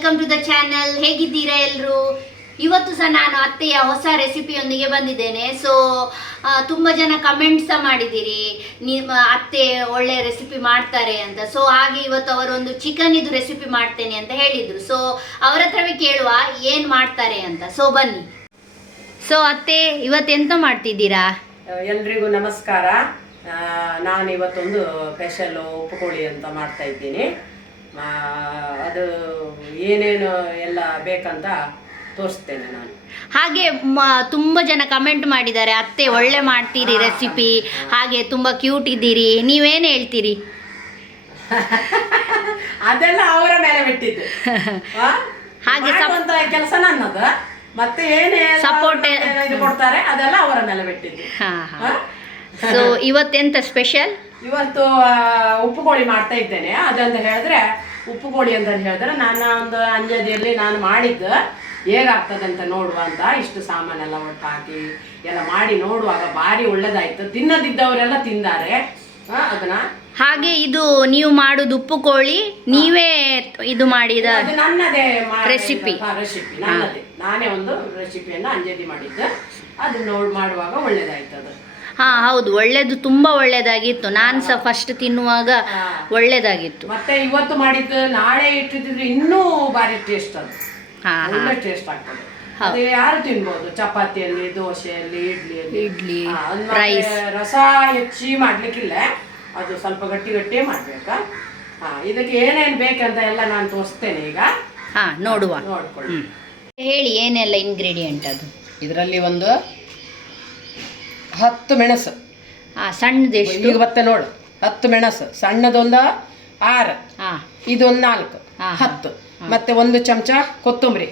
Welcome to the channel. ಹೇಗಿದ್ದೀರಾ ಎಲ್ಲರೂ? ಇವತ್ತು ಸಹ ನಾನು ಅತ್ತೆಯ ಹೊಸ ರೆಸಿಪಿಯೊಂದಿಗೆ ಬಂದಿದ್ದೇನೆ. ಸೊ ತುಂಬ ಜನ ಕಮೆಂಟ್ಸ್ ಸಹ ಮಾಡಿದ್ದೀರಿ, ನಿಮ್ಮ ಅತ್ತೆ ಒಳ್ಳೆ ರೆಸಿಪಿ ಮಾಡ್ತಾರೆ ಅಂತ. ಸೊ ಹಾಗೆ ಇವತ್ತು ಅವರೊಂದು ಚಿಕನ್ ಇದು ರೆಸಿಪಿ ಮಾಡ್ತೇನೆ ಅಂತ ಹೇಳಿದರು. ಸೊ ಅವರ ಹತ್ರವೇ ಕೇಳುವ ಏನು ಮಾಡ್ತಾರೆ ಅಂತ. ಸೊ ಬನ್ನಿ. ಸೊ ಅತ್ತೆ, ಇವತ್ತೆಂತ ಮಾಡ್ತಿದ್ದೀರಾ? ಎಲ್ರಿಗೂ ನಮಸ್ಕಾರ. ನಾನು ಇವತ್ತೊಂದು ಸ್ಪೆಷಲ್ ಉಪ್ಪುಕೋಳಿ ಅಂತ ಮಾಡ್ತಾ ಇದ್ದೀನಿ. ಅದು ಏನೇನು ಎಲ್ಲ ಬೇಕಂತ ತೋರಿಸ್ತೇನೆ ನಾನು. ಹಾಗೆ ತುಂಬ ಜನ ಕಮೆಂಟ್ ಮಾಡಿದ್ದಾರೆ, ಅತ್ತೆ ಒಳ್ಳೆ ಮಾಡ್ತೀರಿ ರೆಸಿಪಿ, ಹಾಗೆ ತುಂಬ ಕ್ಯೂಟ್ ಇದ್ದೀರಿ, ನೀವೇನು ಹೇಳ್ತೀರಿ? ಅದೆಲ್ಲ ಅವರ ಮೇಲೆ ಬಿಟ್ಟಿದ್ದು. ಹಾಗೆ ಕೆಲಸ ನನ್ನದು, ಮತ್ತೆ ಏನೇ ಸಪೋರ್ಟ್ ಕೊಡ್ತಾರೆ ಅದೆಲ್ಲ ಅವರ ಮೇಲೆ ಬಿಟ್ಟಿದ್ದು. ಸೊ ಇವತ್ತೆಂತ ಸ್ಪೆಷಲ್? ಇವತ್ತು ಉಪ್ಪುಕೋಳಿ ಮಾಡ್ತಾ ಇದ್ದೇನೆ. ಅದಂತ ಹೇಳಿದ್ರೆ ಉಪ್ಪುಕೋಳಿ ಅಂತ ಹೇಳಿದ್ರೆ ನನ್ನ ಒಂದು ಅಂಜದಿಯಲ್ಲಿ ನಾನು ಮಾಡಿದ್ದು ಹೇಗಾಗ್ತದೆ ಅಂತ ನೋಡುವ ಅಂತ ಇಷ್ಟು ಸಾಮಾನೆಲ್ಲ ಒಟ್ಟು ಹಾಕಿ ಎಲ್ಲ ಮಾಡಿ ನೋಡುವಾಗ ಭಾರಿ ಒಳ್ಳೇದಾಯ್ತು. ತಿನ್ನದಿದ್ದವರೆಲ್ಲ ತಿಂದಾರೆ ಅದನ್ನ. ಹಾಗೆ ಇದು ನೀವು ಮಾಡೋದು ಉಪ್ಪುಕೋಳಿ ನೀವೇ ಇದು ಮಾಡಿದ ನನ್ನದೇ ರೆಸಿಪಿ? ನನ್ನದೇ, ನಾನೇ ಒಂದು ರೆಸಿಪಿಯನ್ನು ಅಂಜದಿ ಮಾಡಿದ್ದು. ಅದು ಮಾಡುವಾಗ ಒಳ್ಳೇದಾಯ್ತು ಅದು. ಹೌದು, ಒಳ್ಳೇದು, ತುಂಬಾ ಒಳ್ಳೇದಾಗಿತ್ತು. ನಾನು ಸಹ ಫಸ್ಟ್ ತಿನ್ನುವಾಗ ಒಳ್ಳೇದಾಗಿತ್ತು. ಮತ್ತೆ ಇವತ್ತು ಮಾಡಿದ್ದು ನಾಳೆ ಇಟ್ಟಿದ್ರೆ ಇನ್ನೂ ಭಾರಿ ಟೇಸ್ಟ್, ಅದು ಒಳ್ಳೆ ಟೇಸ್ಟ್ ಆಗ್ತದೆ. ಅದು ಯಾರು ತಿನ್ಬೋದು, ಚಪಾತಿಯಲ್ಲಿ, ದೋಸೆಯಲ್ಲಿ, ಇಡ್ಲಿ, ರೈಸ್. ರಸ ಹೆಚ್ಚಿ ಮಾಡ್ಲಿಕ್ಕಿಲ್ಲ, ಅದು ಸ್ವಲ್ಪ ಗಟ್ಟಿ ಗಟ್ಟಿಯೇ ಮಾಡ್ಬೇಕಾ. ಇದಕ್ಕೆ ಏನೇನು ಬೇಕಂತ ಎಲ್ಲ ನಾನು ತೋರಿಸ್ತೇನೆ ಈಗ. ನೋಡುವ, ನೋಡ್ಕೊಳ್ಳಿ. ಹೇಳಿ ಏನೆಲ್ಲ ಇಂಗ್ರೀಡಿಯೆಂಟ್ ಅದು. ಇದರಲ್ಲಿ ಒಂದು 10 ಮೆಣಸು ಸಣ್ಣದೆಷ್ಟು ಈಗ ಮತ್ತೆ ನೋಡು. 10 ಮೆಣಸು ಸಣ್ಣದೊಂದು 6, ಇದೊಂದು 4, 10. ಮತ್ತೆ 1 ಚಮಚ ಕೊತ್ತಂಬರಿ,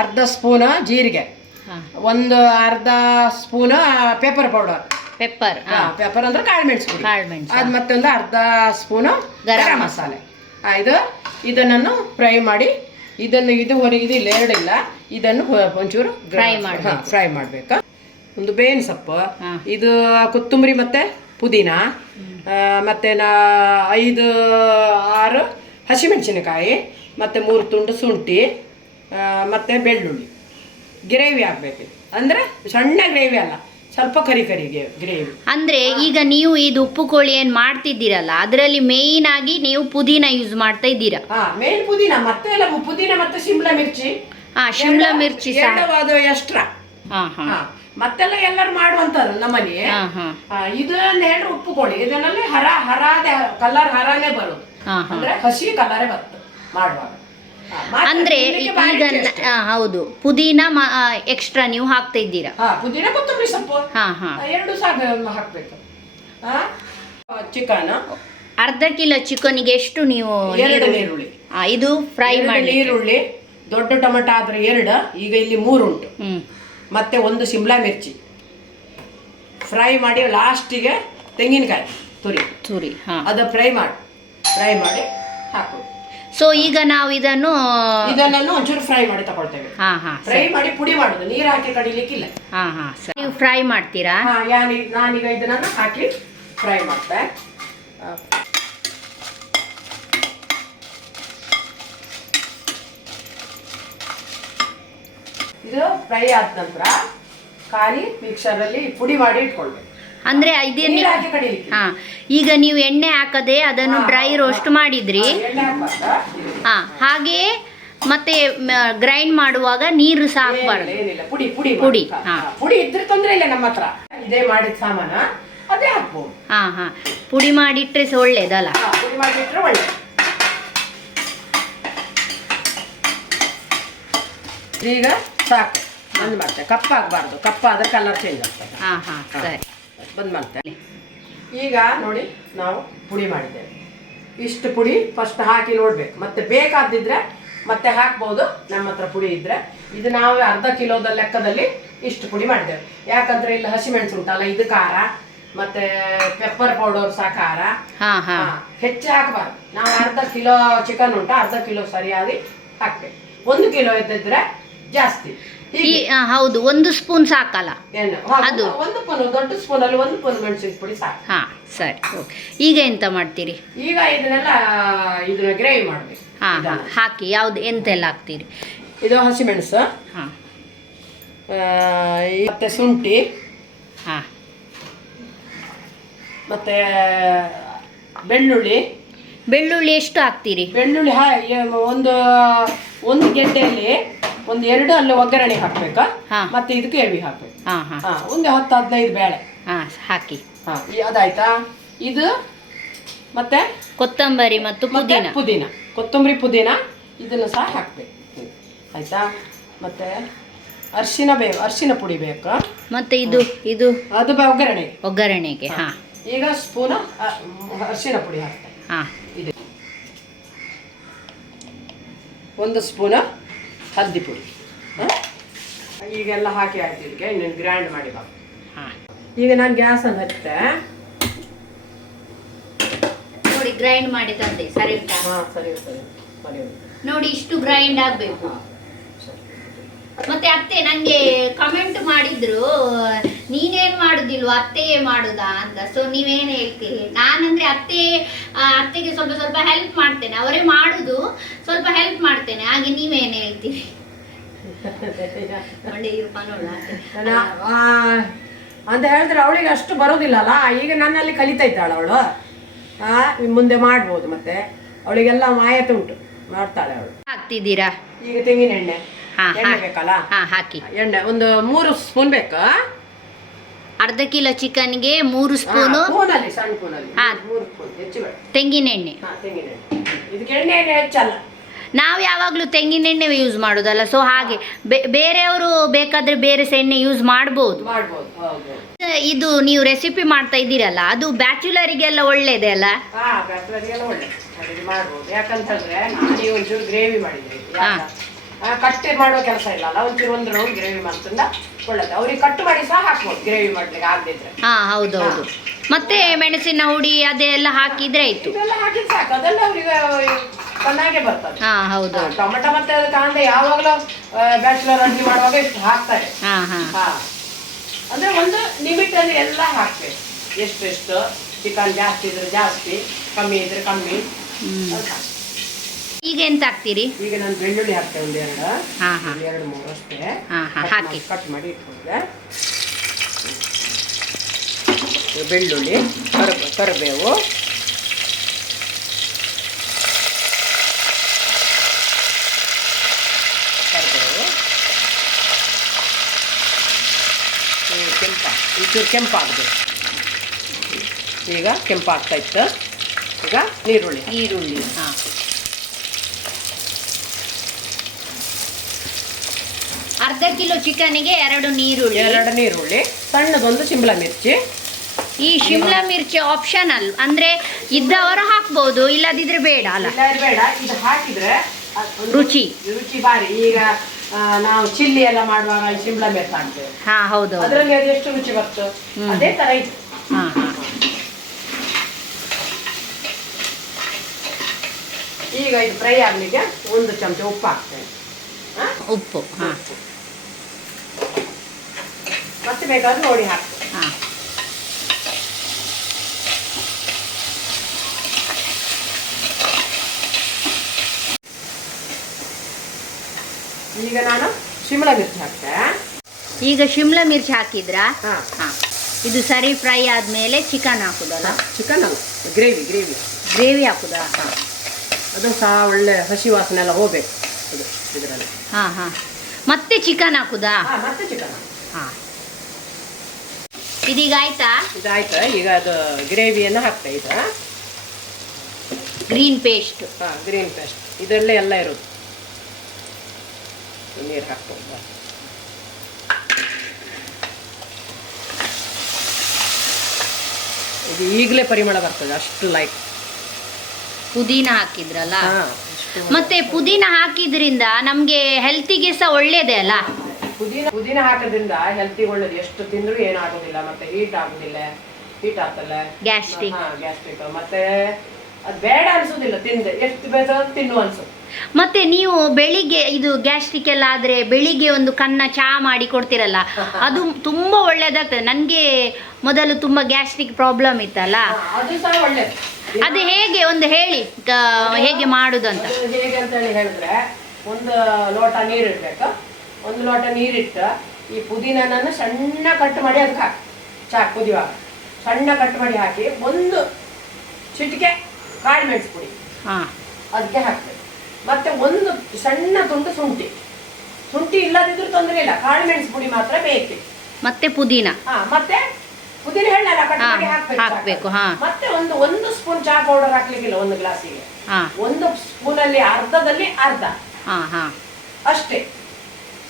ಅರ್ಧ ಸ್ಪೂನ್ ಜೀರಿಗೆ, ಒಂದು ಅರ್ಧ ಸ್ಪೂನ್ ಪೆಪ್ಪರ್ ಪೌಡರ್. ಪೆಪ್ಪರ್ ಅಂದ್ರೆ ಕಾಳುಮೆಣಸು. ಅದು ಮತ್ತೆ ಒಂದು ಅರ್ಧ ಸ್ಪೂನು ಗರಂ ಮಸಾಲೆ. ಇದನ್ನು ಫ್ರೈ ಮಾಡಿ, ಇದುವರೆಗೆ ಇದು ಎರಡಿಲ್ಲ, ಇದನ್ನು ಒಂಚೂರು ಫ್ರೈ ಮಾಡಬೇಕಾ. ಒಂದು ಬೇವಿನ ಸೊಪ್ಪು, ಇದು ಕೊತ್ತಂಬರಿ ಮತ್ತೆ ಪುದೀನ, ಮತ್ತೆ 5-6 ಹಸಿಮೆಣಸಿನಕಾಯಿ, ಮತ್ತೆ 3 ತುಂಡು ಶುಂಠಿ, ಮತ್ತೆ ಬೆಳ್ಳುಳ್ಳಿ. ಗ್ರೇವಿ ಆಗಬೇಕು ಅಂದರೆ ಸಣ್ಣ ಗ್ರೇವಿ ಅಲ್ಲ, ಸ್ವಲ್ಪ ಕರಿ ಗ್ರೇವಿ. ಅಂದ್ರೆ ಈಗ ನೀವು ಇದು ಉಪ್ಪುಕೋಳಿ ಏನು ಮಾಡ್ತಿದ್ದೀರಲ್ಲ, ಅದರಲ್ಲಿ ಮೇಯ್ನ್ ಆಗಿ ನೀವು ಪುದೀನ ಯೂಸ್ ಮಾಡ್ತಾ ಇದ್ದೀರಾ? ಮೇನ್ ಪುದೀನ, ಮತ್ತೆ ಎಲ್ಲ ಪುದೀನ ಮತ್ತೆ ಶಿಮ್ಲಾ ಮಿರ್ಚಿ. ಶಿಮ್ಲಾ ಮಿರ್ಚಿ ಅದು ಎಕ್ಸ್ಟ್ರಾ. ಮತ್ತೆಲ್ಲ ಎಲ್ಲರೂ ಮಾಡುವಂತದ್ದು ನಮ್ಮನೆ. ಇದನ್ನ ಹೇಳ್ರೆ ಉಪ್ಪುಕೋಳಿ, ಇದರಲ್ಲಿ ಹರಾದೆ ಕಲರ್ ಹರಾನೇ ಬರೋದು, ಅಂದ್ರೆ ಹಸಿ ಕಲರೇ ಬರ್ತದೆ ಮಾಡುವಾಗ. ಅಂದ್ರೆ ಈಗ ಹೌದು, ಪುದೀನ ಎಕ್ಸ್ಟ್ರಾ ನೀವು ಹಾಕ್ತಾ ಇದ್ದೀರಾ? ಪುದೀನ ಕೊತ್ತಂಬರಿ ಸೊಪ್ಪು ಎರಡು ಸಾಕು ಹಾಕ್ಬೇಕು. ಚಿಕನ್ ಅರ್ಧ ಕಿಲೋ ಚಿಕನ್ಗೆ ಎಷ್ಟು ನೀವು? 2 ಈರುಳ್ಳಿ. ಇದು ಫ್ರೈ ಮಾಡಿ. ಈರುಳ್ಳಿ ದೊಡ್ಡ ಟೊಮೆಟೊ ಆದ್ರೆ 2, ಈಗ ಇಲ್ಲಿ 3 ಉಂಟು. ಮತ್ತೆ 1 ಶಿಮ್ಲಾ ಮಿರ್ಚಿ ಫ್ರೈ ಮಾಡಿ, ಲಾಸ್ಟಿಗೆ ತೆಂಗಿನಕಾಯಿ ತುರಿ ಅದು ಫ್ರೈ ಮಾಡಿ ಹಾಕು. ಸೊ ಈಗ ನಾವು ಇದನ್ನು ಒಂಚೂರು ಫ್ರೈ ಮಾಡಿ ತಗೊಳ್ತೇವೆ. ಫ್ರೈ ಮಾಡಿ ಪುಡಿ ಮಾಡುದು, ನೀರು ಹಾಕಿ ಕಡಿಲಿಕ್ಕಿಲ್ಲ. ನೀವು ಫ್ರೈ ಮಾಡ್ತೀರಾ? ನಾನೀಗ ಇದನ್ನ ಹಾಕಿ ಫ್ರೈ ಮಾಡ್ತೆ. ಇದು ಫ್ರೈ ಆದ ನಂತರ ಖಾಲಿ ಮಿಕ್ಸರ್ ಅಲ್ಲಿ ಪುಡಿ ಮಾಡಿ ಇಟ್ಕೊಳ್ಬೇಕು. ಅಂದ್ರೆ ಈಗ ನೀವು ಎಣ್ಣೆ ಹಾಕದೆ ಅದನ್ನು ಡ್ರೈ ರೋಸ್ಟ್ ಮಾಡಿದ್ರಿ. ಹಾಗೆ ಮತ್ತೆ ಗ್ರೈಂಡ್ ಮಾಡುವಾಗ ನೀರು ಸಹ ಹಾಕಬಾರ್ದು. ಪುಡಿ ಇದ್ರೆ ತೊಂದ್ರೆ ಇಲ್ಲ, ನಮ್ಮ ಹತ್ರ ಇದೇ ಮಾಡಿದ ಸಾಮಾನ ಅದೇ ಹಾಕ್ಬೋದು. ಪುಡಿ ಮಾಡಿಟ್ರೆ ಸಹ ಒಳ್ಳೇದಲ್ಲ. ಪುಡಿ ಮಾಡಿಟ್ರೆ ಒಳ್ಳೆ. ಈಗ ಸಾಕು, ಬಂದ್ ಮಾಡ್ತೇವೆ. ಕಪ್ಪಾಗಬಾರ್ದು, ಕಪ್ಪಾದ್ರೆ ಕಲರ್ ಚೇಂಜ್ ಆಗ್ತದೆ. ಸರಿ, ಬಂದ್ ಮಾಡ್ತೇವೆ. ಈಗ ನೋಡಿ, ನಾವು ಪುಡಿ ಮಾಡಿದ್ದೇವೆ. ಇಷ್ಟು ಪುಡಿ ಫಸ್ಟ್ ಹಾಕಿ ನೋಡ್ಬೇಕು, ಮತ್ತೆ ಬೇಕಾದಿದ್ರೆ ಮತ್ತೆ ಹಾಕ್ಬೋದು. ನಮ್ಮ ಹತ್ರ ಪುಡಿ ಇದ್ರೆ ಇದು ನಾವು ಅರ್ಧ ಕಿಲೋದ ಲೆಕ್ಕದಲ್ಲಿ ಇಷ್ಟು ಪುಡಿ ಮಾಡಿದ್ದೇವೆ. ಯಾಕಂದ್ರೆ ಇಲ್ಲಿ ಹಸಿಮೆಣಸು ಉಂಟಲ್ಲ, ಇದು ಖಾರ, ಮತ್ತೆ ಪೆಪ್ಪರ್ ಪೌಡರ್ ಸಹ ಖಾರ. ಹೆಚ್ಚು ಹಾಕಬಾರ್ದು. ನಾವು ಅರ್ಧ ಕಿಲೋ ಚಿಕನ್ ಉಂಟು, ಅರ್ಧ ಕಿಲೋ ಸರಿಯಾಗಿ ಹಾಕ್ಬೇಕು. 1 ಕಿಲೋ ಇದ್ದಿದ್ರೆ ಜಾಸ್ತಿ. ಹೌದು, 1 ಸ್ಪೂನ್ ಸಾಕಲ್ಲ ಅದು. 1 ಸ್ಪೂನ್, ದೊಡ್ಡ ಸ್ಪೂನ್ ಅಲ್ಲಿ 1 ಸ್ಪೂನ್ ಮೆಣಸಿನ ಪುಡಿ ಸಾಕು. ಸರಿ, ಓಕೆ. ಈಗ ಎಂತ ಮಾಡ್ತೀರಿ? ಈಗ ಇದನ್ನ ಗ್ರೇವಿ ಮಾಡ್ಬೇಕು. ಹಾಂ ಹಾಂ ಹಾಕಿ ಯಾವ್ದು ಎಂತೆಲ್ಲ ಹಾಕ್ತೀರಿ? ಇದು ಹಸಿಮೆಣಸು, ಹಾಂ ಮತ್ತೆ ಶುಂಠಿ, ಹಾಂ ಮತ್ತೆ ಬೆಳ್ಳುಳ್ಳಿ. ಬೆಳ್ಳುಳ್ಳಿ ಎಷ್ಟು ಹಾಕ್ತೀರಿ? ಬೆಳ್ಳುಳ್ಳಿ ಒಂದು ಗೆಡ್ಡೆಯಲ್ಲಿ ಒಂದು 2 ಅಲ್ಲಿ ಒಗ್ಗರಣೆ ಹಾಕ್ಬೇಕಾ, ಮತ್ತೆ ಇದಕ್ಕೆ ಎಳ್ವಿ ಹಾಕ್ಬೇಕು. ಹಾಂ ಹಾಂ ಒಂದು 10-15 ಬೇಳೆ ಹಾಕಿ. ಅದಾಯ್ತಾ? ಇದು ಮತ್ತೆ ಕೊತ್ತಂಬರಿ ಮತ್ತು ಪುದೀನ, ಕೊತ್ತಂಬರಿ ಪುದೀನ ಇದನ್ನು ಸಹ ಹಾಕ್ಬೇಕು. ಆಯ್ತಾ? ಮತ್ತೆ ಅರಿಶಿನ ಪುಡಿ ಬೇಕು. ಮತ್ತೆ ಇದು ಅದು ಒಗ್ಗರಣೆಗೆ. ಹಾಂ ಈಗ ಸ್ಪೂನ್ ಅರಿಶಿನ ಪುಡಿ ಹಾಕ್ತೇನೆ. ಹಾಂ ಇದು 1 ಸ್ಪೂನ್ ಹಲ್ದಿ ಪುಡಿ. ಈಗೆಲ್ಲ ಹಾಕಿ ಆಯ್ತು. ಇದಕ್ಕೆ ಇನ್ನೇನು ಗ್ರೈಂಡ್ ಮಾಡಿ ಬಾ. ಹಾಂ ಈಗ ನಾನು ಗ್ಯಾಸನ್ನು ಹಚ್ಚೆ. ನೋಡಿ ಗ್ರೈಂಡ್ ಮಾಡಿ ತಂದೆ. ಸರಿ ಉಂಟಾ? ಹಾಂ ಸರಿ ನೋಡಿ ಇಷ್ಟು ಗ್ರೈಂಡ್ ಆಗಬೇಕು. ಮತ್ತೆ ಅತ್ತೆ ನಂಗೆ ಕಮೆಂಟ್ ಮಾಡಿದ್ರು, ನೀನೇನ್ ಮಾಡುದಿಲ್ವಾ ಅತ್ತೆಯೇ ಮಾಡುದಾ ಅಂತ. ಸೊ ನೀವೇನ್ ಹೇಳ್ತೀರಿ? ನಾನಂದ್ರೆ ಅತ್ತೆಗೆ ಸ್ವಲ್ಪ ಹೆಲ್ಪ್ ಮಾಡ್ತೇನೆ, ಅವರೇ ಮಾಡುದು, ಸ್ವಲ್ಪ ಹೆಲ್ಪ್ ಮಾಡ್ತೇನೆ. ಹಾಗೆ ನೀವೇನ್ ಹೇಳ್ತೀರಿ? ಅಂತ ಹೇಳಿದ್ರೆ ಅವಳಿಗೆ ಅಷ್ಟು ಬರೋದಿಲ್ಲಲ್ಲ. ಈಗ ನನ್ನಲ್ಲಿ ಕಲಿತಾ ಇದ್ದಾಳೆ ಅವಳು. ಮುಂದೆ ಮಾಡ್ಬೋದು. ಮತ್ತೆ ಅವಳಿಗೆಲ್ಲ ಮಾಯತೆ ಉಂಟು, ಮಾಡ್ತಾಳೆ ಅವಳು. ಹಾಕ್ತಿದ್ದೀರಾ? ಈಗ ತೆಂಗಿನ ಎಣ್ಣೆ ಬೇಕಲ್ಲ, ಹಾಕಿ. ಎಣ್ಣೆ ಒಂದು 3 ಸ್ಪೂನ್ ಬೇಕಾ? ಅರ್ಧ ಕಿಲೋ ಚಿಕನ್ಗೆ 3 ಸ್ಪೂನು ಸಣ್ಣ ಸ್ಪೂನಲ್ಲಿ 3 ಸ್ಪೂನ್ ಹೆಚ್ಚು ಬೇಡ. ತೆಂಗಿನ ಎಣ್ಣೆ. ಇದಕ್ಕೆ ಎಣ್ಣೆ ಹೆಚ್ಚಲ್ಲ. ನಾವು ಯಾವಾಗಲೂ ತೆಂಗಿನ ಎಣ್ಣೆ ಯೂಸ್ ಮಾಡೋದಲ್ಲ. ಸೊ ಹಾಗೆ ಬೇರೆಯವರು ಬೇಕಾದ್ರೆ ಬೇರೆ ಎಣ್ಣೆ ಯೂಸ್ ಮಾಡ್ಬೋದು. ಇದು ನೀವು ರೆಸಿಪಿ ಮಾಡ್ತಾ ಇದ್ದೀರಲ್ಲ, ಅದು ಬ್ಯಾಚುಲರಿಗೆಲ್ಲ ಒಳ್ಳೇದೇ ಅಲ್ಲ? ಬ್ಯಾಚುಲರಿಗೆಲ್ಲ ಒಳ್ಳೆ ಮಾಡ್ಬೋದು. ಯಾಕಂತ ಹೇಳಿದ್ರೆ ನಾನು ಒಂಚೂರು ಗ್ರೇವಿ ಮಾಡಿದ್ರಿ, ಕಟ್ ಮಾಡೋ ಕೆಲಸ ಇಲ್ಲಲ್ಲ. ಒಂಚೂರು 1 ರೌಂಡ್ ಗ್ರೇವಿ ಮಾಡ್ತಂದ ಒಳ್ಳೇದು. ಅವ್ರಿಗೆ ಕಟ್ ಮಾಡಿ ಸಹ ಹಾಕ್ಬೋದು ಗ್ರೇವಿ ಮಾಡ್ಲಿಕ್ಕೆ ಆಗದಿದ್ರೆ. ಹೌದೌದು. ಮತ್ತೆ ಮೆಣಸಿನ ಹುಡಿ ಅದೆಲ್ಲ ಹಾಕಿದ್ರೆ ಆಯ್ತು. ಇದೆಲ್ಲ ಹಾಕಿದ್ರೆ ಸಾಕು, ಅದೆಲ್ಲ ಅವ್ರಿಗೆ ಚೆನ್ನಾಗೆ ಬರ್ತದೆ. ಹೌದು. ಟೊಮೆಟೊ ಮತ್ತೆ ಕಾಂದೆ ಯಾವಾಗಲೂ ಬ್ಯಾಚುಲರ್ ಅಡುಗೆ ಮಾಡುವಾಗ ಇಷ್ಟು ಹಾಕ್ತಾರೆ. ಅಂದ್ರೆ ಒಂದು ಲಿಮಿಟ್ ಅಲ್ಲಿ ಎಲ್ಲ ಹಾಕ್ಬೇಕು. ಎಷ್ಟು ಚಿಕನ್ ಜಾಸ್ತಿ ಇದ್ರೆ ಜಾಸ್ತಿ, ಕಮ್ಮಿ ಇದ್ರೆ ಕಮ್ಮಿ. ಈಗ ಎಂತ ಹಾಕ್ತೀರಿ? ಈಗ ನಾನು ಬೆಳ್ಳುಳ್ಳಿ ಹಾಕ್ತೇವೆ. ಒಂದು 2-3 ಅಷ್ಟೇ ಹಾಕಿ ಕಟ್ ಮಾಡಿ ಇಟ್ಕೊಂಡೆ. ಬೆಳ್ಳುಳ್ಳಿ, ಕರಿಬೇವು, ಒಂಚೂರು ಕೆಂಪಾಗಬೇಕು. ಈಗ ಕೆಂಪಾಗ್ತಾ ಇತ್ತು. ಈಗ ಈರುಳ್ಳಿ ಅರ್ಧ ಕಿಲೋ ಚಿಕನ್ಗೆ 2 ನೀರುಳ್ಳಿ, ಸಣ್ಣದೊಂದು ಶಿಮ್ಲಾ ಮಿರ್ಚಿ. ಈ ಶಿಮ್ಲಾ ಮಿರ್ಚಿ ಆಪ್ಷನಲ್, ಅಂದ್ರೆ ಇದ್ದವರು ಹಾಕ್ಬಹುದು, ಇಲ್ಲದಿದ್ರೆ ಬೇಡ ಅಲ್ಲ? ಬೇಡ. ಇದು ಹಾಕಿದ್ರೆ ರುಚಿ ಭಾರಿ. ಈಗ ನಾವು ಚಿಲ್ಲಿ ಎಲ್ಲ ಮಾಡುವಾಗ ಶಿಮ್ಲಾ ಮಿರ್ಚಿ ಹಾಕ್ತೇವೆ. ಹೌದು. ಅದರಲ್ಲಿ ಅದು ಎಷ್ಟು ರುಚಿ ಬರ್ತದೆ ಅದೇ ತರ ಇತ್ತು. ಈಗ ಇದು ಫ್ರೈ ಆಗ್ಲಿಕ್ಕೆ 1 ಚಮಚ ಉಪ್ಪು ಹಾಕ್ತೇನೆ. ಉಪ್ಪು ಮತ್ತೆ ಬೇಕಾದ್ರೆ ನೋಡಿ ಹಾಕ್ತೇನೆ. ಈಗ ನಾನು ಶಿಮ್ಲಾ ಮಿರ್ಚಿ ಹಾಕ್ತೆ. ಈಗ ಶಿಮ್ಲಾ ಮಿರ್ಚಿ ಹಾಕಿದ್ರಾ? ಇದು ಸರಿ ಫ್ರೈ ಆದ್ಮೇಲೆ ಚಿಕನ್ ಹಾಕುದಲ್ಲ? ಚಿಕನ್ ಅಲ್ಲ, ಗ್ರೇವಿ ಹಾಕುದಾ? ಅದು ಸಹ ಒಳ್ಳೆ ಹಸಿ ವಾಸನೆ ಎಲ್ಲ ಹೋಗ್ಬೇಕು ಇದರಲ್ಲಿ. ಮತ್ತೆ ಚಿಕನ್ ಹಾಕುದಾ? ಮತ್ತೆ ಚಿಕನ್. ಇದೀಗ ಆಯ್ತಾ? ಇದಾಯ್ತಾ? ಈಗ ಅದು ಗ್ರೇವಿಯನ್ನು ಹಾಕ್ತಾ. ಈಗ ಗ್ರೀನ್ ಪೇಸ್ಟ್ ಇದರಲ್ಲೇ ಎಲ್ಲ ಇರೋದು. ನೀರು ಹಾಕ್ಬೋದು. ಇದು ಈಗಲೇ ಪರಿಮಳ ಬರ್ತದೆ, ಅಷ್ಟು ಲೈಕ್. ಪುದೀನ ಹಾಕಿದ್ರಲ್ಲ, ಮತ್ತೆ ಪುದೀನ ಹಾಕಿದ್ರಿಂದ ನಮ್ಗೆ ಹೆಲ್ತಿಗೆ ಸಹ ಒಳ್ಳೇದೇ ಅಲ್ಲ? ಪುದೀನ ಹಾಕೋದ್ರಿಂದ ಹೆಲ್ತಿಗೆ ಒಳ್ಳೇದು. ಎಷ್ಟು ತಿಂದ್ರು ಏನಾಗೋದಿಲ್ಲ. ಮತ್ತೆ ಹೀಟ್ ಆಗ್ತಲ್ಲ, ಗ್ಯಾಸ್ಟ್ರಿಕ್. ಮತ್ತೆ ಅದು ಬೇಡ ಅನ್ಸೋದಿಲ್ಲ. ಎಷ್ಟು ಬೇಕಾದ್ರೂ ತಿನ್ನು ಅನ್ಸುತ್ತೆ. ಮತ್ತೆ ನೀವು ಬೆಳಿಗ್ಗೆ ಇದು ಗ್ಯಾಸ್ಟ್ರಿಕ್ ಎಲ್ಲ ಆದ್ರೆ ಬೆಳಿಗ್ಗೆ ಒಂದು ಕನ್ನ ಚಹಾ ಮಾಡಿ ಕೊಡ್ತಿರಲ್ಲ, ಅದು ತುಂಬಾ ಒಳ್ಳೇದಾಗ್ತದೆ. ನನ್ಗೆ ಮೊದಲು ತುಂಬಾ ಗ್ಯಾಸ್ಟ್ರಿಕ್ ಪ್ರಾಬ್ಲಮ್ ಇತ್ತಲ್ಲ, ಅದು ಸಹ ಒಳ್ಳೇದು. ಅದು ಹೇಗೆ ಒಂದು ಹೇಳಿ ಹೇಗೆ ಮಾಡುದಂತ. ಅದು ಹೇಗೆ ಅಂತ ಹೇಳಿದ್ರೆ, ಒಂದು ಲೋಟ ನೀರು ಇಡ್ಬೇಕು. ಒಂದು ಲೋಟ ನೀರಿಟ್ಟು ಈ ಪುದೀನನನ್ನು ಸಣ್ಣ ಕಟ್ ಮಾಡಿ ಅದಕ್ಕೆ ಹಾಕಿ, ಚಾಕ್ ಕುದಿಯುವಾಗ ಸಣ್ಣ ಕಟ್ ಮಾಡಿ ಹಾಕಿ, ಒಂದು ಚಿಟಿಕೆ ಕಾಳು ಮೆಣಸು ಪುಡಿ ಅದಕ್ಕೆ ಹಾಕ್ಬೇಕು. ಮತ್ತೆ ಒಂದು ಸಣ್ಣ ತುಂಡು ಶುಂಠಿ ಇಲ್ಲದಿದ್ರು ತೊಂದರೆ ಇಲ್ಲ, ಕಾಳು ಮೆಣಸು ಪುಡಿ ಮಾತ್ರ ಬೇಕು. ಮತ್ತೆ ಪುದೀನ, ಮತ್ತೆ ಪುದೀನ ಹೇಳಲ್ಲ ಕಟ್ ಮಾಡಿ ಹಾಕ್ಬೇಕು. ಮತ್ತೆ ಒಂದು ಸ್ಪೂನ್ ಚಹಾ ಪೌಡರ್ ಹಾಕ್ಲಿಕ್ಕಿಲ್ಲ, ಒಂದು ಗ್ಲಾಸಿಗೆ ಒಂದು ಸ್ಪೂನಲ್ಲಿ ಅರ್ಧದಲ್ಲಿ ಅರ್ಧ ಅಷ್ಟೇ.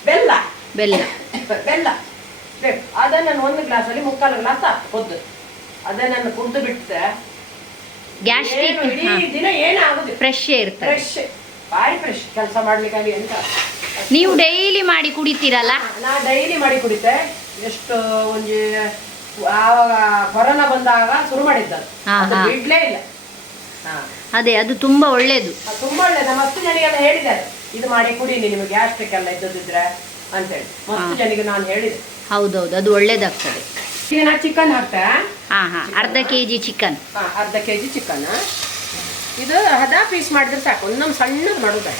ಬೆಲ್ಲ ಬೇಕು. ಅದನ್ನು ಒಂದು ಗ್ಲಾಸಲ್ಲಿ 3/4 ಗ್ಲಾಸ್ ಕೊದ್ದು ಅದನ್ನು ಕುದ್ದು ಬಿಟ್ಟರೆ ಗ್ಯಾಸ್ಟ್ರಿಕ್ ಇಡೀ ದಿನ ಏನಾಗುದು, ಫ್ರೆಶ್ ಇರ್ತದೆ. ಭಾರಿ ಫ್ರೆಶ್ ಕೆಲಸ ಮಾಡ್ಲಿಕ್ಕಾಗಿ ಎಂತ. ನೀವು ಡೈಲಿ ಮಾಡಿ ಕುಡಿತೀರಲ್ಲ? ನಾ ಡೈಲಿ ಮಾಡಿ ಕುಡಿತೆ. ಎಷ್ಟು ಒಂದು ಆವಾಗ ಕೊರೋನಾ ಬಂದಾಗ ಶುರು ಮಾಡಿದ್ದದು, ಬಿಡ್ಲೇ ಇಲ್ಲ. ಅದೇ, ಅದು ತುಂಬಾ ಒಳ್ಳೇದು. ತುಂಬಾ ಒಳ್ಳೇದು. ಮಸ್ತು ಜನಿಗೆಲ್ಲ ಹೇಳಿದ್ದಾರೆ, ಇದು ಮಾಡಿ ಕುಡೀನಿ ನಿಮಗೆ ಗ್ಯಾಸ್ಟ್ರಿಕ್ ಎಲ್ಲ ಇದ್ದದಿದ್ರೆ ಅಂತೇಳಿ ಮಸ್ತು ಜನಿಗೆ ನಾನು ಹೇಳಿದೆ. ಹೌದೌದು, ಅದು ಒಳ್ಳೇದಾಗ್ತದೆ. ಈಗ ನಾ ಚಿಕನ್ ಹಾಕ್ತೆ. ಅರ್ಧ ಕೆಜಿ ಚಿಕನ್. ಅರ್ಧ ಕೆಜಿ ಚಿಕನ್. ಇದು ಹದ ಪೀಸ್ ಮಾಡಿದ್ರೆ ಸಾಕು, ಒಂದೊಂದು ಸಣ್ಣದು ಮಾಡೋದು.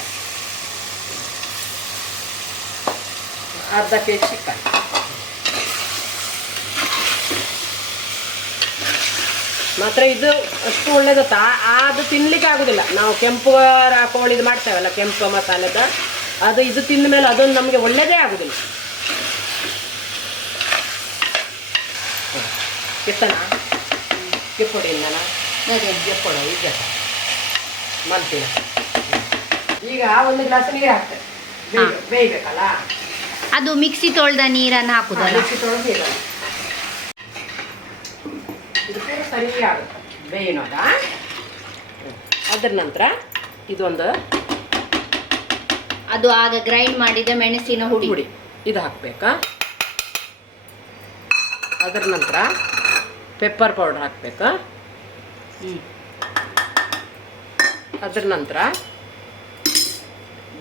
ಅರ್ಧ ಕೆಜಿ ಚಿಕನ್ ಮಾತ್ರ. ಇದು ಅಷ್ಟು ಒಳ್ಳೇದತ್ತ, ಅದು ತಿನ್ಲಿಕ್ಕೆ ಆಗುದಿಲ್ಲ. ನಾವು ಕೆಂಪು ಕೋಳಿದು ಮಾಡ್ತೇವಲ್ಲ, ಕೆಂಪು ಮಸಾಲೆದ, ಅದು ಇದು ತಿಂದ ಮೇಲೆ ಅದೊಂದು ನಮಗೆ ಒಳ್ಳೇದೇ ಆಗುದಿಲ್ಲ. ಕಿತ್ತನ ಕಿಪ್ಪೊಡಿ ಕಿಪ್ಪೊಡ ಈಗ ಮಾಡ್ತೀನಿ. ಈಗ ಒಂದು ಗ್ಲಾಸ್ ನೀರು ಹಾಕ್ತೇವೆ, ಬೇಯ್ಬೇಕಲ್ಲ. ಅದು ಮಿಕ್ಸಿ ತೊಳೆದ ನೀರನ್ನು ಹಾಕುದಲ್ಲ? ಮಿಕ್ಸಿ ತೊಳೆದ ನೀರನ್ನು ಇದು ಪೂರ ಸರಿ ಆಗುತ್ತೆ ಬೇಯಿನೋದ. ಅದರ ನಂತರ ಇದೊಂದು, ಅದು ಆಗ ಗ್ರೈಂಡ್ ಮಾಡಿದ ಮೆಣಸಿನ ಹುಡಿ ಇದು ಹಾಕ್ಬೇಕಾ. ಅದರ ನಂತರ ಪೆಪ್ಪರ್ ಪೌಡರ್ ಹಾಕ್ಬೇಕಾ. ಅದರ ನಂತರ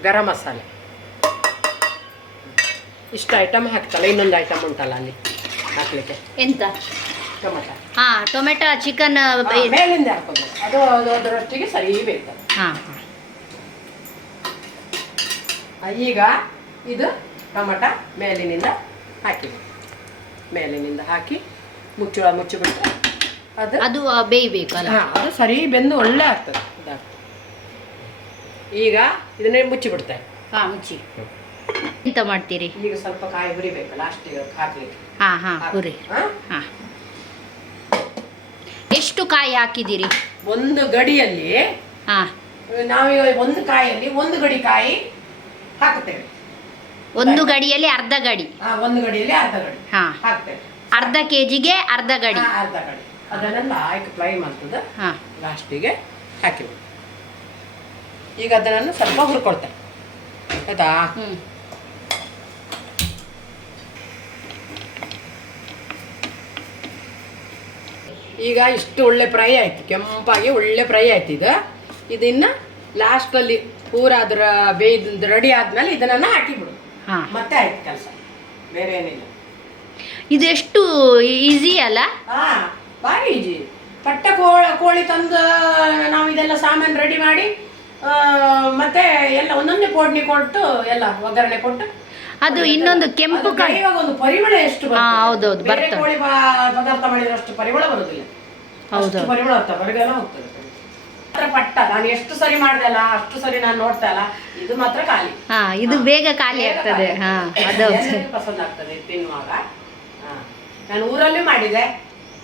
ಗರಂ ಮಸಾಲೆ. ಇಷ್ಟು ಐಟಮ್ ಹಾಕ್ತಲ್ಲ. ಇನ್ನೊಂದು ಐಟಮ್ ಉಂಟಲ್ಲ ಅಲ್ಲಿ ಹಾಕ್ಲಿಕ್ಕೆ, ಎಂತ? ಟೊಮೆಟೊ. ಟೊಮೆಟೊ ಚಿಕನ್ ಮೇಲಿಂದ ಹಾಕೋದು, ಅದು ಅದರೊಟ್ಟಿಗೆ ಸರಿ ಬೇಯ್ತದೆ. ಈಗ ಇದು ಟೊಮೆಟೊ ಮೇಲಿನಿಂದ ಹಾಕಿದೆ. ಮೇಲಿನಿಂದ ಹಾಕಿ ಮುಚ್ಚಿಬಿಟ್ರೆ ಅದು ಬೇಯಬೇಕಲ್ಲ, ಅದು ಸರಿ ಬೆಂದು ಒಳ್ಳೆ ಆಗ್ತದೆ. ಈಗ ಇದನ್ನೇ ಮುಚ್ಚಿಬಿಡ್ತೇವೆ. ಮುಚ್ಚಿ ಎಂತ ಮಾಡ್ತೀರಿ? ಈಗ ಸ್ವಲ್ಪ ಕಾಯಿ ಹುರಿಬೇಕು ಲಾಸ್ಟಿಗೆ ಹಾಕ್ಲಿಕ್ಕೆ. ಹುರಿ. ಎಷ್ಟು ಕಾಯಿ ಹಾಕಿದ್ದೀರಿ? ಒಂದು ಗಡಿಯಲ್ಲಿ ನಾವೀಗ ಒಂದು ಕಾಯಲ್ಲಿ ಒಂದು ಗಡಿ ಕಾಯಿ ಹಾಕ್ತೇವೆ. ಒಂದು ಗಡಿಯಲ್ಲಿ ಅರ್ಧ ಗಡಿ. ಒಂದು ಗಡಿಯಲ್ಲಿ ಅರ್ಧ ಗಡಿ ಹಾಕ್ತೇವೆ. ಅರ್ಧ ಕೆಜಿಗೆ ಅರ್ಧ ಗಡಿ. ಅದನ್ನೆಲ್ಲ ಆಯ್ಕೆ ಫ್ರೈ ಮಾಡ್ತದೆ. ಲಾಸ್ಟಿಗೆ ಹಾಕಿವಿ. ಈಗ ಅದನ್ನು ಸ್ವಲ್ಪ ಹುರ್ಕೊಳ್ತೇವೆ, ಆಯ್ತಾ? ಈಗ ಇಷ್ಟು ಒಳ್ಳೆ ಫ್ರೈ ಆಯ್ತು, ಕೆಂಪಾಗಿ ಒಳ್ಳೆ ಫ್ರೈ ಆಯ್ತು. ಇದನ್ನ ಲಾಸ್ಟಲ್ಲಿ ಪೂರ ಅದರ ಬೇಯ್ದು ರೆಡಿ ಆದ್ಮೇಲೆ ಇದನ್ನ ಹಾಕಿಬಿಡು, ಮತ್ತೆ ಆಯ್ತು ಕೆಲಸ, ಬೇರೆ ಏನಿಲ್ಲ. ಇದು ಎಷ್ಟು ಈಸಿ ಅಲ್ಲ? ಭಾರಿ ಈಜಿ. ಪಟ್ಟ ಕೋಳಿ ತಂದು ನಾವು ಇದೆಲ್ಲ ಸಾಮಾನು ರೆಡಿ ಮಾಡಿ ಮತ್ತೆ ಎಲ್ಲ ಒಂದೊಂದೇ ಪೋಡ್ನಿ ಕೊಟ್ಟು ಎಲ್ಲ ಒಗ್ಗರಣೆ ಕೊಟ್ಟು ಅದು ಇನ್ನೊಂದು ಕೆಂಪು ಇವಾಗ ಒಂದು ಪರಿಮಳ ಎಷ್ಟು ಹೌದೌದು ಬೇರೆ ಕೋಳಿ ಪದಾರ್ಥ ಮಾಡಿದ್ರೆ ಅಷ್ಟು ಪರಿಮಳ ಬರುದಿಲ್ಲ. ಪರಿಮಳ ಹೊರಗೆಲ್ಲ ಹೋಗ್ತದೆ. ಪಟ್ಟ ನಾನು ಎಷ್ಟು ಸರಿ ಮಾಡ್ದಲ್ಲ ಅಷ್ಟು ಸರಿ ನಾನು ನೋಡ್ತಾ ಇಲ್ಲ, ಇದು ಮಾತ್ರ ಖಾಲಿ. ಇದು ಬೇಗ ಖಾಲಿ ಆಗ್ತದೆ. ಪಸಂದ್ ಆಗ್ತದೆ ತಿನ್ನುವಾಗ. ನಾನು ಊರಲ್ಲೂ ಮಾಡಿದೆ,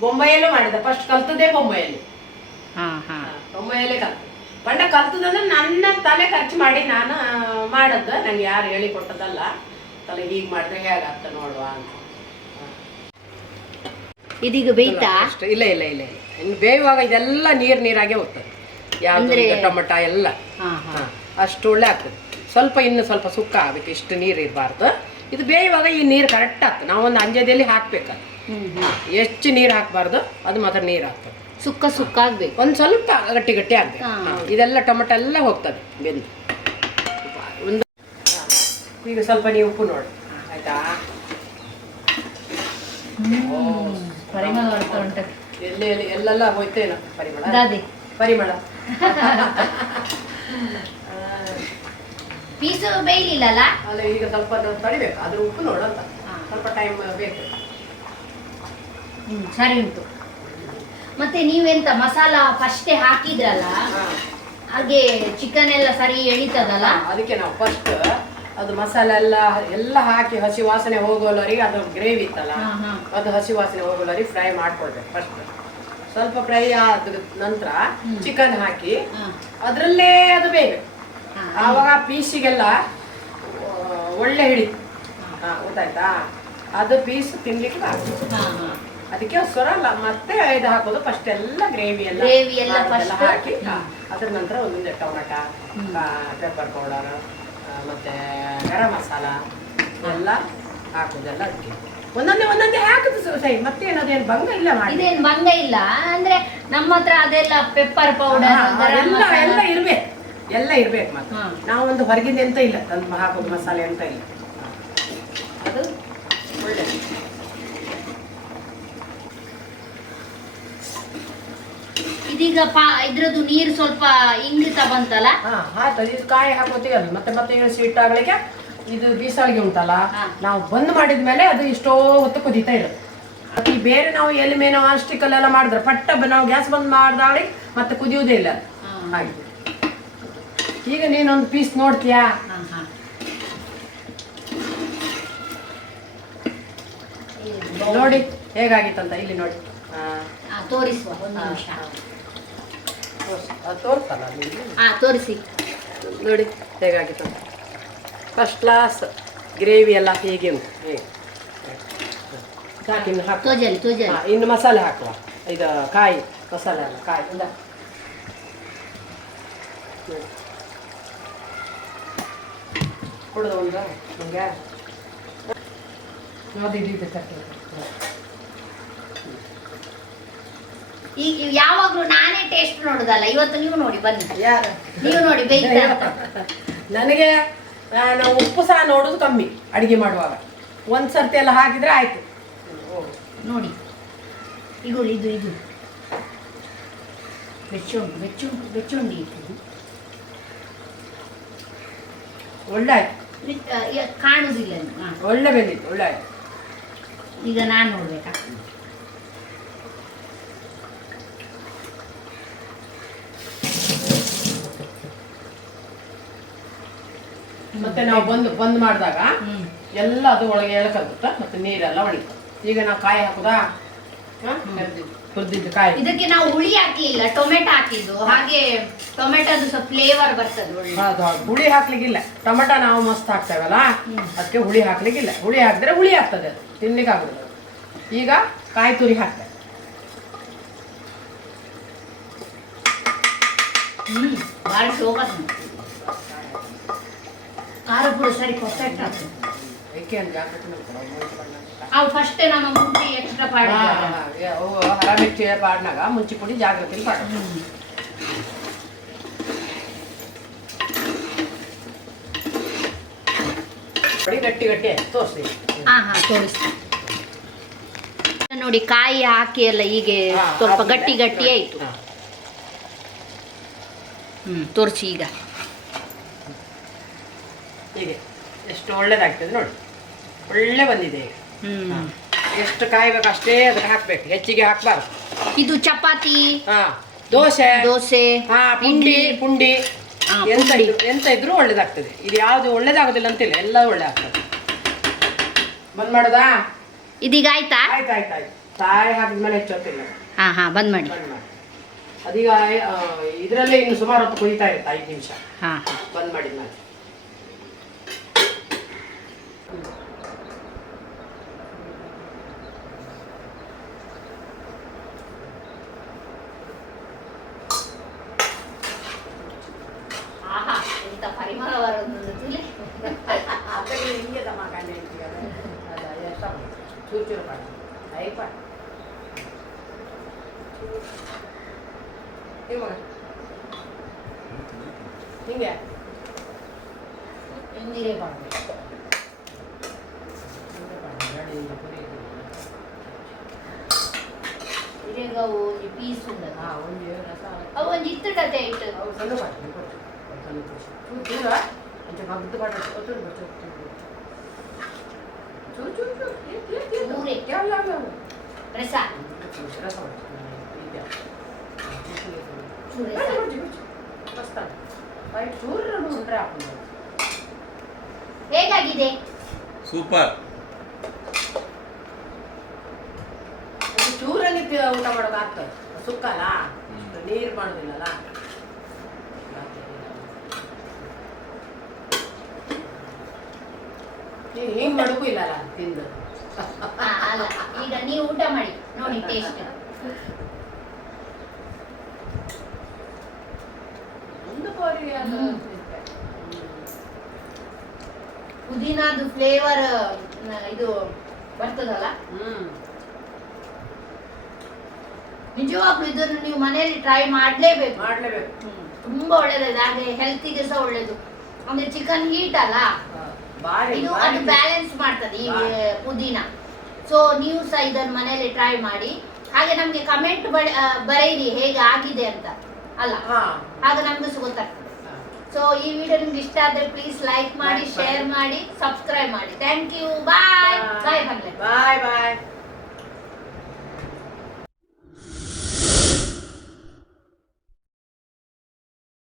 ಬೊಂಬೈಯಲ್ಲೂ ಮಾಡಿದೆ. ಫಸ್ಟ್ ಕಲ್ತದ್ದೇ ಬೊಂಬೈಯಲ್ಲಿ. ಬೊಂಬೈಯಲ್ಲೇ ಕಲ್ತು. ಬಣ್ಣ ಕಲ್ತದಂದ್ರೆ ನನ್ನ ತಲೆ ಖರ್ಚು ಮಾಡಿ ನಾನು ಮಾಡದ್ದು, ನಂಗೆ ಯಾರು ಹೇಳಿ ಕೊಟ್ಟದಲ್ಲ. ತಲೆ ಹೀಗೆ ಮಾಡಿದ್ರೆ ಹೇಗಾಗ್ತ ನೋಡುವ ಅಂತ. ಇದೀಗ ಬೇಯ್ತಾ? ಇಲ್ಲ ಇಲ್ಲ ಇಲ್ಲ ಇಲ್ಲ, ಇನ್ನು ಬೇಯುವಾಗ ಇದೆಲ್ಲ ನೀರಾಗೆ ಹೋಗ್ತದೆ. ಯಾವ್ದು ಟೊಮೆಟೊ ಎಲ್ಲ ಅಷ್ಟು ಒಳ್ಳೆ ಆಗ್ತದೆ. ಇನ್ನು ಸ್ವಲ್ಪ ಸುಕ್ಕ ಆಗಬೇಕು, ಇಷ್ಟು ನೀರು ಇರಬಾರ್ದು. ಇದು ಬೇಯುವಾಗ ಈ ನೀರು ಕರೆಕ್ಟ್ ಆಗ್ತದೆ. ನಾವು ಒಂದು ಅಂಜದಲ್ಲಿ ಹಾಕ್ಬೇಕು. ಹೆಚ್ಚು ನೀರು ಹಾಕಬಾರ್ದು, ಅದು ಮಾತ್ರ ನೀರು ಹಾಕ್ತದೆ. ಸುಕ್ಕ ಸುಕ್ಕ ಆಗ್ಬೇಕು, ಒಂದು ಸ್ವಲ್ಪ ಗಟ್ಟಿ ಗಟ್ಟಿ ಆಗ್ಬೇಕು. ಇದೆಲ್ಲ ಟೊಮೆಟೊ ಎಲ್ಲ ಹೋಗ್ತದೆ ಬೆಂದು. ಒಂದು ಈಗ ಸ್ವಲ್ಪ ನೀವು ಉಪ್ಪು ನೋಡಿ, ಆಯ್ತಾ? ಪರಿಮಳ ಬರ್ತಾ ಉಂಟು. ಎಲ್ಲೆಲ್ಲ ಹೋಯ್ತೇನೋ ಪರಿಮಳ. ಪರಿಮಳ. ಪೀಸು ಬೇಯಲಿಲ್ಲಲ್ಲ? ಅಲ್ಲ, ಈಗ ಸ್ವಲ್ಪ ತಡಿಬೇಕು, ಅದ್ರ ಉಪ್ಪು ನೋಡಂತ ಸ್ವಲ್ಪ ಟೈಮ್ ಬೇಕು. ಸರಿ ಉಂಟು. ಮತ್ತೆ ನೀವೆಂತ ಮಸಾಲ ಫಸ್ಟೇ ಹಾಕಿದ್ರಲ್ಲ, ಹಾಗೆ ಚಿಕನ್ ಎಲ್ಲ ಸರಿ ಎಳಿತದಲ್ಲ? ಅದಕ್ಕೆ ನಾವು ಫಸ್ಟ್ ಅದು ಮಸಾಲೆ ಎಲ್ಲ ಹಾಕಿ ಹಸಿ ವಾಸನೆ ಹೋಗೋಲ್ಲರಿಗೆ, ಅದು ಗ್ರೇವಿ ಇತ್ತಲ್ಲ ಅದು ಹಸಿ ವಾಸನೆ ಹೋಗೋಲ್ಲರಿಗೆ ಫ್ರೈ ಮಾಡ್ಕೊಳ್ಬೇಕು ಫಸ್ಟ್. ಸ್ವಲ್ಪ ಫ್ರೈ ಆದ ನಂತರ ಚಿಕನ್ ಹಾಕಿ ಅದರಲ್ಲೇ ಅದು ಬೇಯಬೇಕು. ಆವಾಗ ಪೀಸಿಗೆಲ್ಲ ಒಳ್ಳೆ ಹಿಡಿತು. ಗೊತ್ತಾಯ್ತಾ? ಅದು ಪೀಸ್ ತಿನ್ಲಿಕ್ಕೆ ಅದಕ್ಕೆ ಸ್ವರ ಮತ್ತೆ ಇದು ಹಾಕೋದು ಫಸ್ಟ್ ಎಲ್ಲ ಗ್ರೇವಿ ಎಲ್ಲ ಹಾಕಿ ಅದ್ರ ನಂತರ ಒಂದೊಂದು ಟೊಮೆಟೊ, ಪೆಪ್ಪರ್ ಪೌಡರ್ ಮತ್ತೆ ಗರಂ ಮಸಾಲ ಎಲ್ಲ ಹಾಕುದೆಲ್ಲ ಅದಕ್ಕೆ ಒಂದೊಂದೇ ಹಾಕುದು ಸೈ. ಮತ್ತೆ ಅದೇನು ಭಂಗ ಇಲ್ಲ ಮಾಡಿ, ಇದೇನು ಭಂಗ ಇಲ್ಲ ಅಂದ್ರೆ ನಮ್ಮ ಹತ್ರ ಅದೆಲ್ಲ ಪೆಪ್ಪರ್ ಪೌಡರ್ ಎಲ್ಲ ಇರ್ಬೇಕು, ಎಲ್ಲ ಇರ್ಬೇಕು. ಮತ್ತೆ ನಾವು ಒಂದು ಹೊರಗಿಂದ ಎಂತ ಇಲ್ಲ ತಂದು ಹಾಕೋದು ಮಸಾಲೆ ಅಂತ ಇಲ್ಲ, ಅದು ಒಳ್ಳೆ. ಇದೀಗ ಇದ್ರದ್ದು ನೀರು ಸ್ವಲ್ಪ ಇಂಗಿತಾ ಬಂತಲ್ಲ? ಆಯ್ತು. ಇದು ಕಾಯಿ ಹಾಕೋತೀವಿ ಅದು ಮತ್ತೆ ಸ್ವೀಟ್ ಆಗ್ಲಿಕ್ಕೆ ಇದು ಬೀಸಾಳಿಗೆ ಉಂಟಲ್ಲ, ನಾವು ಬಂದ್ ಮಾಡಿದ್ಮೇಲೆ ಅದು ಇಷ್ಟೋ ಹೊತ್ತು ಕುದೀತಾ ಇರೋದು. ಮತ್ತೆ ಈ ಬೇರೆ ನಾವು ಎಲ್ಲಿ ಮೇನೋ ಆಸ್ಟಿಕಲ್ಲೆಲ್ಲ ಮಾಡಿದ್ರೆ ಪಟ್ಟ ನಾವು ಗ್ಯಾಸ್ ಬಂದ್ ಮಾಡ್ದಾಳಿ ಮತ್ತೆ ಕುದಿಯುವುದೇ ಇಲ್ಲ ಹಾಗೆ. ಈಗ ನೀನೊಂದು ಪೀಸ್ ನೋಡ್ತೀಯಾ? ನೋಡಿ ಹೇಗಾಗಿತ್ತಂತ ಇಲ್ಲಿ ನೋಡಿ. ತೋರಿಸುವ ಒಂದು ನಿಮಿಷ. ತೋರಿಸಲ್ಲ ತೋರಿಸಿ ನೋಡಿ ಹೇಗಾಗಿತ್ತಂತ. ಫಸ್ಟ್ ಕ್ಲಾಸ್ ಗ್ರೇವಿ ಎಲ್ಲ ಹೇಗೆ ಉಂಟು. ಇನ್ನು ಮಸಾಲೆ ಹಾಕುವ. ಇದು ಕಾಯಿ ಮಸಾಲೆ ಅಲ್ಲ, ಕಾಯಿ ಕುಡಿದ ಒಂದು ನಿಮಗೆ ಈಗ ಯಾವಾಗ್ಲೂ ನಾನೇ ಟೇಸ್ಟ್ ನೋಡುದಲ್ಲ, ಇವತ್ತು ನೀವು ನೋಡಿ ಬನ್ನಿ. ಯಾರು? ನೀವು ನೋಡಿ ಬೇಯ್ತಾ. ನನಗೆ ನಾನು ಉಪ್ಪು ಸಹ ನೋಡೋದು ಕಮ್ಮಿ ಅಡಿಗೆ ಮಾಡುವಾಗ. ಒಂದ್ ಸರ್ತಿ ಎಲ್ಲ ಹಾಕಿದ್ರೆ ಆಯ್ತು. ನೋಡಿ ಇದು ಇದು ಇದು ಬೆಚ್ಚುಂಡಿ ಒಳ್ಳೆ ಆಯ್ತು, ಕಾಣುದಿಲ್ಲ. ಒಳ್ಳೆ ಬೆಂದಿತ್ತು, ಒಳ್ಳೆ ಆಯ್ತು. ಈಗ ನಾನು ನೋಡ್ಬೇಕಾ? ಮತ್ತೆ ನಾವು ಬಂದ್ ಮಾಡಿದಾಗ ಎಲ್ಲ ಅದು ಒಳಗೆ ಎಳಕಾಗುತ್ತ, ಮತ್ತೆ ನೀರೆಲ್ಲ ಒಣಗ್ತದೆ. ಈಗ ನಾವು ಕಾಯಿ ಹಾಕುದಾ? ಹುರಿದಿದ್ದು ಕಾಯಿ. ಇದಕ್ಕೆ ನಾವು ಹುಳಿ ಹಾಕ್ಲಿಲ್ಲ, ಟೊಮೆಟೊ ಹಾಕಿದ್ದು, ಹಾಗೆ ಟೊಮೆಟೊದು ಸ್ವಲ್ಪ ಫ್ಲೇವರ್ ಬರ್ತದೆ. ಹೌದು, ಹುಳಿ ಹಾಕ್ಲಿಕ್ಕಿಲ್ಲ. ಟೊಮೆಟೊ ನಾವು ಮಸ್ತ್ ಹಾಕ್ತೇವಲ್ಲ, ಅದಕ್ಕೆ ಹುಳಿ ಹಾಕ್ಲಿಕ್ಕಿಲ್ಲ. ಹುಳಿ ಹಾಕಿದ್ರೆ ಹುಳಿ ಆಗ್ತದೆ, ಅದು ತಿನ್ಲಿಕ್ಕೆ ಆಗುದಿಲ್ಲ. ಈಗ ಕಾಯಿ ತುರಿ ಹಾಕ್ತೇವೆ. ಭಾಳ ಶೋಕ ಖಾರ ಪುಡಿ ಸರಿ ಪರ್ಫೆಕ್ಟ್ ಆಗ್ತದೆ. ಅವು ಫಸ್ಟ್ ನಮ್ಮ ಮುಂಚೆ ಎಕ್ಸ್ಟ್ರಾ ಹರ ಮಿರ್ಚಿ ಪಾಡ್ನಾಗ ಮುಂಚೆ ಪುಡಿ ಜಾಗ್ರತೆ ಪಾಡ. ಗಟ್ಟಿ ಗಟ್ಟಿ ತೋರಿಸಿ. ತೋರಿಸಿ ನೋಡಿ. ಕಾಯಿ ಹಾಕಿ ಎಲ್ಲ ಹೀಗೆ ಸ್ವಲ್ಪ ಗಟ್ಟಿ ಗಟ್ಟಿ ಆಯ್ತು. ತೋರಿಸಿ ಈಗ. ಹೀಗೆ ಎಷ್ಟು ಒಳ್ಳೇದಾಗ್ತದೆ ನೋಡಿ, ಒಳ್ಳೆ ಬಂದಿದೆ ಈಗ. ಎಷ್ಟು ಕಾಯ್ಬೇಕು ಅಷ್ಟೇ ಅದಕ್ಕೆ ಹಾಕ್ಬೇಕು, ಹೆಚ್ಚಿಗೆ ಹಾಕ್ಬಾರ್ದು. ಇದು ಚಪಾತಿ, ದೋಸೆ ಪುಂಡಿ ಎಂತ ಇದ್ರೂ ಒಳ್ಳೇದಾಗ್ತದೆ. ಇದು ಯಾವ್ದು ಒಳ್ಳೇದಾಗೋದಿಲ್ಲ ಅಂತಿಲ್ಲ, ಎಲ್ಲ ಒಳ್ಳೆ ಆಗ್ತದೆ. ಬಂದ್ ಮಾಡೋದಾ? ಇದೀಗ ಆಯ್ತಾ? ಆಯ್ತು. ಕಾಯಿ ಹಾಕಿದ್ಮೇಲೆ ಹೆಚ್ಚೊತ್ತಿಲ್ಲ. ಬಂದ್ ಮಾಡಿ. ಅದೀಗ ಇದರಲ್ಲೇ ಇನ್ನು ಸುಮಾರು ಹೊತ್ತು ಕುಯ್ತಾ ಇರುತ್ತೆ, 5 ನಿಮಿಷ ಬಂದ್ ಮಾಡಿದ್ಮೇಲೆ. ಪರಿಮಳ ಬರೋದು ಹಿಂಗೆ ದಮ ಕಾಣೆ ಚೂರು ಪಾಡ ಐದು ಪಾಡ ಹಿಂಗೆ ನೀರೇ ಮಾಡಬೇಕು. ಇರೇಗ ಒಂಜಿ ಪೀಸ್ ಉಂಡದ ಹಾ ಒಂದು ರಸ ಅವು ಒಂಜಿ ಇತ್ತಡತೆ ಇಟ್ಟು ಅವು ಸಣ್ಣ ಮಾಡಿ ಸಣ್ಣ ಚೂರ ಅಂಚ ಮಗ್ದು ಬಾಡ ಒತ್ತು ಚೂರು ಚೂರು ಚೂರು ಮೂರೆ ಯಾವ ರಸ ರಸ ಚೂರು ರಸ ಮಸ್ತ್ ವೈಟ್ ಚೂರು ಉಂಟ್ರೆ ಹಾಕೊಂಡು ಹೇಗಾಗಿದೆ ಸೂಪರ್. ಚೂರಲ್ಲಿ ಊಟ ಮಾಡೋಕೆ ಆಗ್ತದೆ ಸುಕ್ಕಲ್ಲ ನೀರು ಮಾಡೋದಿಲ್ಲಲ್ಲ ನೀನು ಹಿಂಗೆ ಮಾಡೋಕ್ಕೂ ಇಲ್ಲಲ್ಲ ತಿಂದು ಅಲ್ಲ ಈಗ ನೀವು ಊಟ ಮಾಡಿ ನೋಡಿ ಟೇಸ್ಟ್ ಒಂದು ಕೋರಿ ಪುದೀನಾದು ಫ್ಲೇವರ್ ಇದು ಬರ್ತದಲ್ಲ ನಿಜವಾಗ್ಲೂ ಇದನ್ನು ನೀವು ಮನೆಯಲ್ಲಿ ಟ್ರೈ ಮಾಡ್ಲೇಬೇಕು ತುಂಬಾ ಒಳ್ಳೇದಿದೆ ಹಾಗೆ ಹೆಲ್ತಿಗೆ ಸಹ ಒಳ್ಳೇದು ಅಂದ್ರೆ ಚಿಕನ್ ಹೀಟ್ ಅಲ್ಲ ಇದು ಅದು ಬ್ಯಾಲೆನ್ಸ್ ಮಾಡ್ತದೆ ಈ ಪುದೀನ ಸೊ ನೀವು ಸಹ ಇದನ್ನು ಮನೆಯಲ್ಲಿ ಟ್ರೈ ಮಾಡಿ ಹಾಗೆ ನಮ್ಗೆ ಕಮೆಂಟ್ ಬರೆಯಿರಿ ಹೇಗೆ ಆಗಿದೆ ಅಂತ ಅಲ್ಲ ಆಗ ನಮ್ಗೆ ಸಹ ಗೊತ್ತಾಗ್ತದೆ ಸೊ ಈ ವಿಡಿಯೋ ನಿಮ್ಗೆ ಇಷ್ಟ ಆದ್ರೆ ಪ್ಲೀಸ್ ಲೈಕ್ ಮಾಡಿ ಶೇರ್ ಮಾಡಿ ಸಬ್ಸ್ಕ್ರೈಬ್ ಮಾಡಿ thank you bye bye bye bye